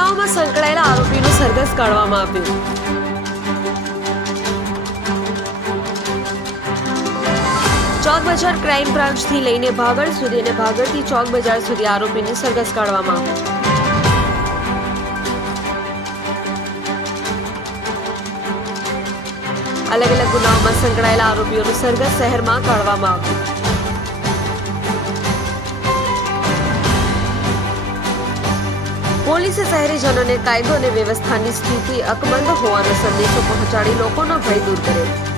ગુનાઓમાં સંકળાયેલા આરોપીનું સરઘસ કાઢવામાં આવ્યું। ચોક બજાર ક્રાઇમ બ્રાન્ચથી લઈને ભાગળ સુધી અને ભાગળથી ચોક બજાર સુધી આરોપીની સરઘસ કાઢવામાં આવી। અલગ અલગ ગુનાઓમાં સંકળાયેલા આરોપીઓનું સરઘસ શહેરમાં કાઢવામાં આવ્યું। પોલીસે શહેરીજનોને કાયદો અને વ્યવસ્થાની સ્થિતિ અકબંધ હોવાનો સંદેશો પહોંચાડી લોકોનો ભય દૂર કર્યો।